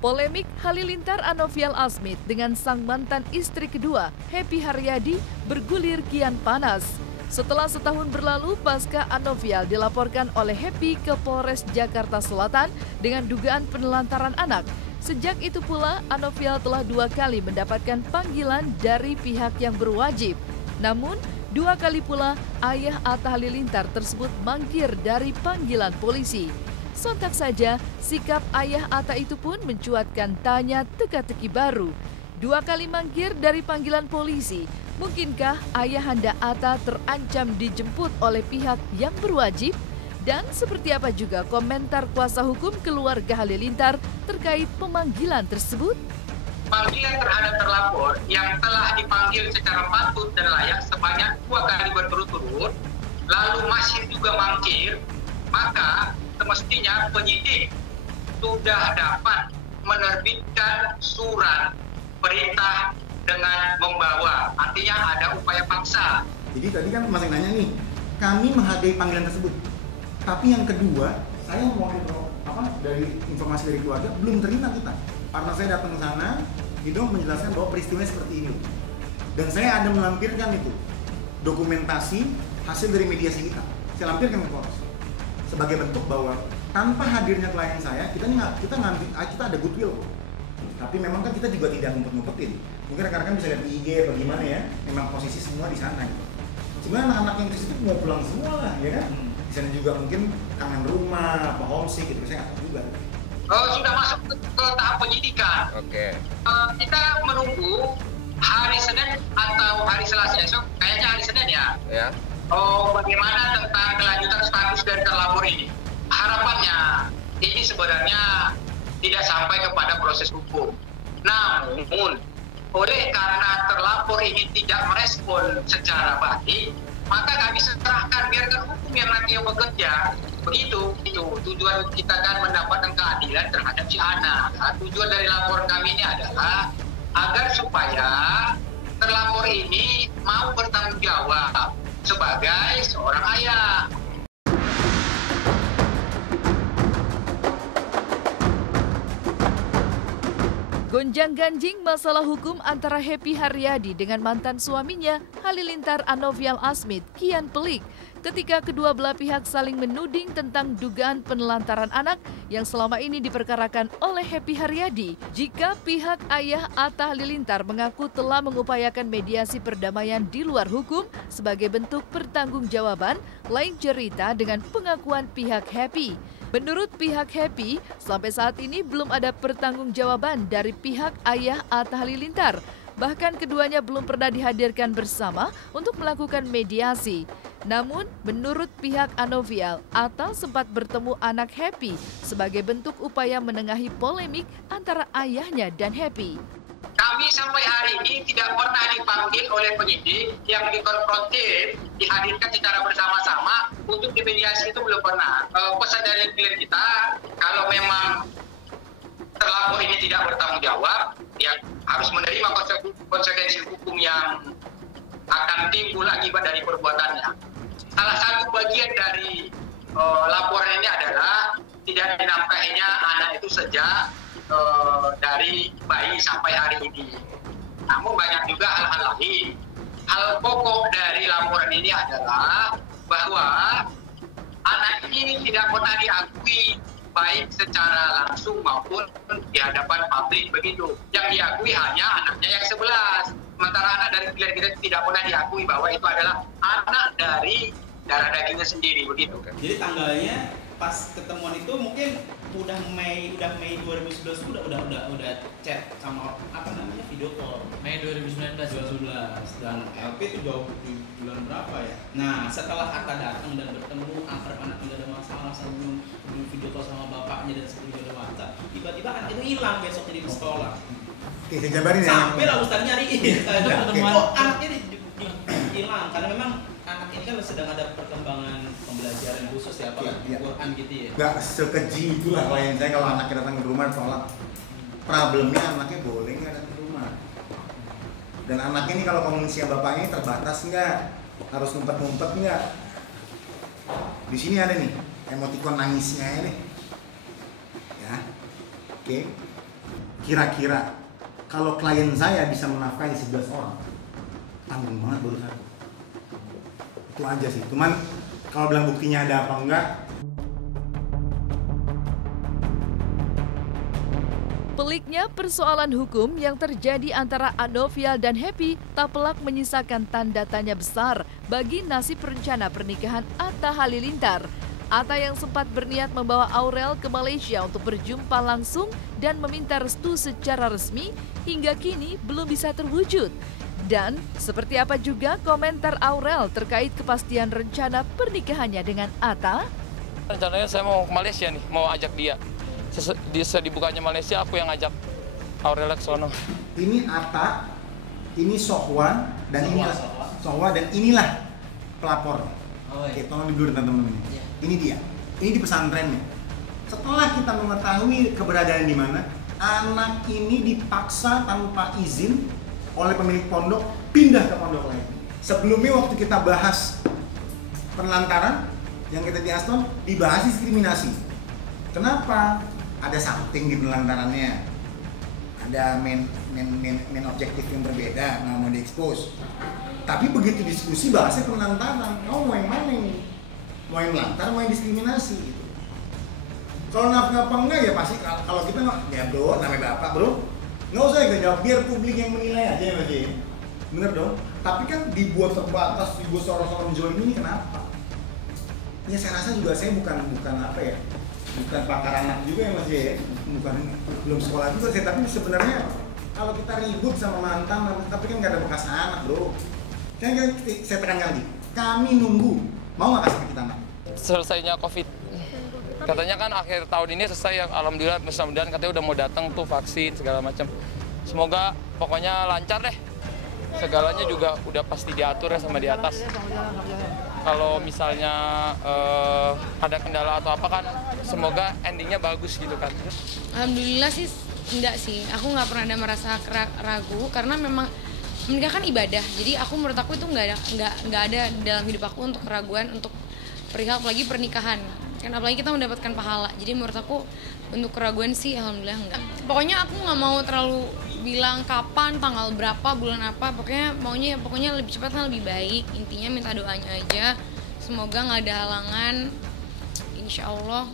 Polemik Halilintar Anovial Asmit dengan sang mantan istri kedua, Happy Haryadi, bergulir kian panas. Setelah setahun berlalu, pasca Anovial dilaporkan oleh Happy ke Polres Jakarta Selatan dengan dugaan penelantaran anak. Sejak itu pula, Anovial telah 2 kali mendapatkan panggilan dari pihak yang berwajib. Namun, 2 kali pula ayah Atta Halilintar tersebut mangkir dari panggilan polisi. Sontak saja, sikap ayah Atta itu pun mencuatkan tanya teka-teki baru. 2 kali mangkir dari panggilan polisi. Mungkinkah ayahanda Atta terancam dijemput oleh pihak yang berwajib? Dan seperti apa juga komentar kuasa hukum keluarga Halilintar terkait pemanggilan tersebut? Panggilan terhadap terlapor yang telah dipanggil secara patut dan layak sebanyak 2 kali berturut-turut, lalu masih juga mangkir, maka semestinya penyidik sudah dapat menerbitkan surat perintah dengan membawa, artinya ada upaya paksa. Jadi tadi kan Mas yang nanya nih, kami menghargai panggilan tersebut. Tapi yang kedua, saya mau dari informasi dari keluarga belum terima kita. Karena saya datang ke sana, itu menjelaskan bahwa peristiwanya seperti ini. Dan saya ada melampirkan itu dokumentasi hasil dari mediasi kita. Saya lampirkan ke Polres sebagai bentuk bahwa tanpa hadirnya klien saya, kita ada goodwill. Tapi memang kan kita juga tidak ngumpet-ngumpetin. Mungkin rekan-rekan bisa lihat di IG atau gimana ya, memang posisi semua di sana gitu. Sebenarnya anak-anak yang di situ mau pulang semua lah, ya kan? Di sana juga mungkin kangen rumah, apa homesick gitu, saya nggak tahu juga. Sudah masuk ke tahap penyidikan. Oke. Kita menunggu hari Senin atau hari Selasa esok, kayaknya hari Senin ya. Ya. Bagaimana tentang kelanjutan status dari terlapor ini? Harapannya ini sebenarnya tidak sampai kepada proses hukum. Namun, oleh karena terlapor ini tidak merespon secara baik, maka kami serahkan biarkan hukum yang nanti yang bekerja. Begitu, itu tujuan kita kan mendapatkan keadilan terhadap si anak. Nah, tujuan dari laporan kami ini adalah agar supaya terlapor ini mau bertanggung jawab sebagai seorang ayah. Gonjang-ganjing masalah hukum antara Happy Haryadi dengan mantan suaminya Halilintar Anovial Asmit kian pelik ketika kedua belah pihak saling menuding tentang dugaan penelantaran anak yang selama ini diperkarakan oleh Happy Haryadi. Jika pihak ayah Atta Halilintar mengaku telah mengupayakan mediasi perdamaian di luar hukum sebagai bentuk pertanggungjawaban, lain cerita dengan pengakuan pihak Happy. Menurut pihak Happy, sampai saat ini belum ada pertanggungjawaban dari pihak ayah Atta Halilintar. Bahkan keduanya belum pernah dihadirkan bersama untuk melakukan mediasi. Namun, menurut pihak Anovial, Atta sempat bertemu anak Happy sebagai bentuk upaya menengahi polemik antara ayahnya dan Happy. Kami sampai hari ini tidak pernah dipanggil oleh penyidik yang dikonfrontir, dihadirkan secara bersama-sama untuk dimediasi, itu belum pernah. Pesan dari klien kita, kalau memang terlapor ini tidak bertanggung jawab, ya harus menerima konsekuensi hukum yang akan timbul akibat dari perbuatannya. Salah satu bagian dari laporan ini adalah tidak dinafkahinya anak itu sejak dari bayi sampai hari ini. Namun banyak juga hal-hal lain. Hal pokok dari laporan ini adalah bahwa anak ini tidak pernah diakui baik secara langsung maupun di hadapan publik begitu. Yang diakui hanya anaknya yang 11. Sementara anak dari klien kita tidak pernah diakui bahwa itu adalah anak dari darah dagingnya sendiri begitu. Jadi tanggalnya pas ketemuan itu mungkin udah Mei 2011 udah chat sama video call Mei 2019 dan LP itu jauh di bulan berapa ya. Nah setelah Atta datang dan bertemu akrab, anak tidak ada masalah, sebelum video call sama bapaknya dan sebelum ada mata, tiba-tiba anak itu hilang besoknya di sekolah. Oke, saya jabarin ya. Sampai lah Ustaz nyariin kok anaknya hilang, karena memang anak ini kan sedang ada perkembangan pembelajaran khusus ya, apalagi Quran gitu ya. Nggak sekeji itulah klien saya kalau anaknya datang ke rumah sholat. Problemnya anaknya boleh nggak datang ke rumah. Dan anaknya ini kalau komunikasi bapaknya ini terbatas nggak? Harus ngumpet-ngumpet nggak? Di sini ada nih emotikon nangisnya ini. Ya, oke. kira-kira kalau klien saya bisa menafkahi 11 orang, tanggung banget baru satu. Itu aja sih. Cuman kalau bilang buktinya ada apa enggak. Peliknya persoalan hukum yang terjadi antara Anovial dan Happy tak pelak menyisakan tanda tanya besar bagi nasib rencana pernikahan Atta Halilintar. Atta yang sempat berniat membawa Aurel ke Malaysia untuk berjumpa langsung dan meminta restu secara resmi hingga kini belum bisa terwujud. Dan seperti apa juga komentar Aurel terkait kepastian rencana pernikahannya dengan Atta? Rencananya saya mau ke Malaysia nih, mau ajak dia. Dibukanya Malaysia, aku yang ngajak Aurel ke sono. Ini Atta, ini Sohwan, dan inilah pelapor. Oke, tolong dulu teman-teman. Ini dia. Ini di pesantrennya. Setelah kita mengetahui keberadaan di mana, anak ini dipaksa tanpa izin oleh pemilik pondok pindah ke pondok lain. Sebelumnya waktu kita bahas penelantaran yang kita di Aston, dibahas diskriminasi. Kenapa? Ada something di penelantarannya. Ada main objektif yang berbeda, nggak mau diekspos. Tapi begitu diskusi bahasnya penelantaran. Kamu mau yang mana ini? Mau yang lantar, mau yang diskriminasi gitu. Kalau nafkah apa enggak ya pasti kalau kita nggak, ya bro, namanya bapak bro, nggak usah ya jawab, biar publik yang menilai aja ya Mas. Bener dong. Tapi kan dibuat terbatas, dibuat seorang-seorang menjual ini kenapa? Ya saya rasa juga saya bukan apa ya, bukan pakar anak juga ya Mas ya, bukan belum sekolah juga saya, tapi sebenarnya kalau kita ribut sama mantan, tapi kan nggak ada bekas anak bro. Kan saya tekankan lagi, kami nunggu, mau nggak kasih kita anak? Selesainya COVID, katanya kan akhir tahun ini selesai, alhamdulillah, mudah-mudahan katanya udah mau datang tuh vaksin segala macam. Semoga pokoknya lancar deh, segalanya juga udah pasti diatur ya sama di atas. Kalau misalnya ada kendala atau apa kan, semoga endingnya bagus gitu kan. Alhamdulillah sih enggak sih, aku nggak pernah ada merasa ragu karena memang menikah kan ibadah. Jadi menurut aku itu nggak ada dalam hidup aku untuk keraguan untuk perihal apalagi pernikahan. Kan apalagi kita mendapatkan pahala. Jadi menurut aku untuk keraguan sih alhamdulillah enggak. Pokoknya aku nggak mau terlalu bilang kapan, tanggal berapa, bulan apa. Pokoknya lebih cepat kan lebih baik. Intinya minta doanya aja. Semoga nggak ada halangan. Insya Allah.